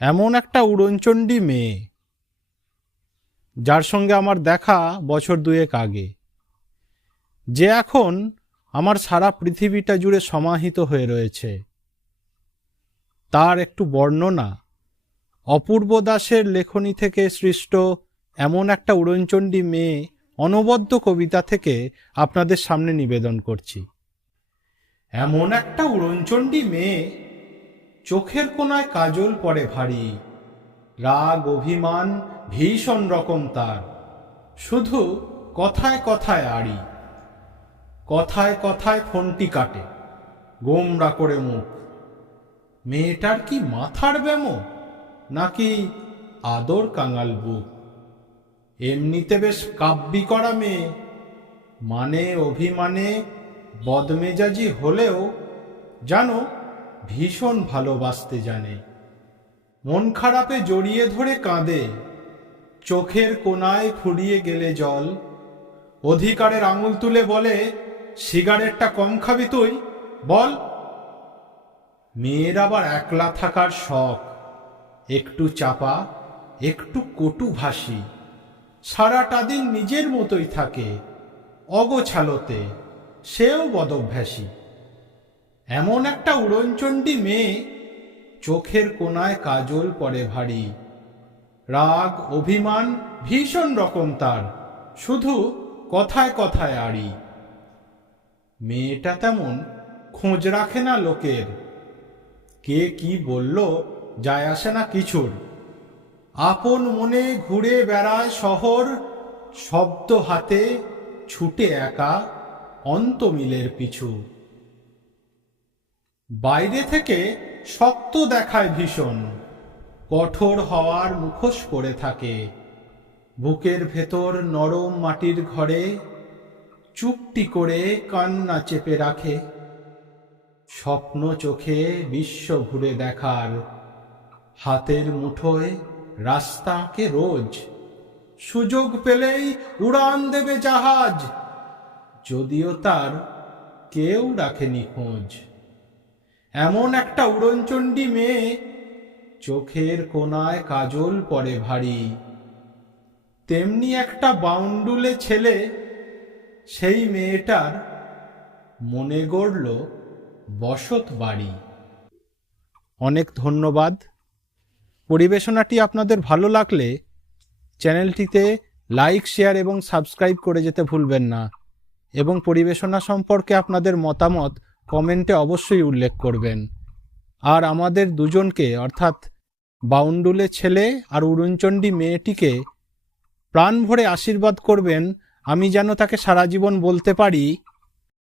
এমন একটা উড়নচণ্ডী মেয়ে যার সঙ্গে আমার দেখা বছর দুয়েক আগে, যে এখন আমার সারা পৃথিবীটা জুড়ে সমাহিত হয়ে রয়েছে। তার একটু বর্ণনা অপূর্ব দাশের লেখনী থেকে সৃষ্ট এমন একটা উড়নচণ্ডী মেয়ে অনবদ্য কবিতা থেকে আপনাদের সামনে নিবেদন করছি। এমন একটা উড়নচণ্ডী মেয়ে, চোখের কোণায় কাজল পড়ে ভারী, রাগ অভিমান ভীষণ রকম তার, শুধু কথায় কথায় আড়ি। কথায় কথায় ফোনটি কাটে, গোমরা করে মুখ। মেয়েটার কি মাথার ব্যামো, নাকি আদর কাঙাল বুক? এমনিতে বেশ কাব্যি করা মেয়ে, মানে অভিমানে বদমেজাজি হলেও জানো ভীষণ ভালোবাসতে জানে। মন খারাপে জড়িয়ে ধরে কাঁদে, চোখের কোণায় ফুরিয়ে গেলে জল। অধিকারের আঙুল তুলে বলে, সিগারেটটা কম খাবি তুই, বল। মেয়ের আবার একলা থাকার শখ, একটু চাপা একটু কটু ভাষী। সারাটা দিন নিজের মতোই থাকে, অগোছালোতে, সেও বদভ্যাসী। এমন একটা উড়নচণ্ডী মেয়ে, চোখের কোণায় কাজল পড়ে ভারী, রাগ অভিমান ভীষণ রকম তার, শুধু কথায় কথায় আড়ি। মেয়েটা তেমন খোঁজ রাখে না লোকের, কে কি বলল যায় আসে না কিছুর। আপন মনে ঘুরে বেড়ায় শহর, শব্দ হাতে ছুটে একা অন্তমিলের পিছু। বাইরে থেকে শক্ত দেখায় ভীষণ, কঠোর হওয়ার মুখোশ পরে থাকে। বুকের ভেতর নরম মাটির ঘরে চুপটি করে কান্না চেপে রাখে। স্বপ্ন চোখে বিশ্ব ঘুরে দেখার, হাতের মুঠোয় রাস্তা আঁকে রোজ। সুযোগ পেলেই উড়ান দেবে জাহাজ, যদিও তার কেউ রাখেনি খোঁজ। এমন একটা উড়নচণ্ডী মেয়ে, চোখের কোণায় কাজল পড়ে ভারী। তেমনি একটা বাউন্ডুলে ছেলে, সেই মেয়েটার মনে গড়ল বসত বাড়ি। অনেক ধন্যবাদ। পরিবেশনাটি আপনাদের ভালো লাগলে চ্যানেলটিতে লাইক, শেয়ার এবং সাবস্ক্রাইব করে যেতে ভুলবেন না, এবং পরিবেশনা সম্পর্কে আপনাদের মতামত কমেন্টে অবশ্যই উল্লেখ করবেন। আর আমাদের দুজনকে, অর্থাৎ বাউন্ডুলে ছেলে আর উড়নচণ্ডী মেয়েটিকে প্রাণ ভরে আশীর্বাদ করবেন, আমি যেন তাকে সারা জীবন বলতে পারি,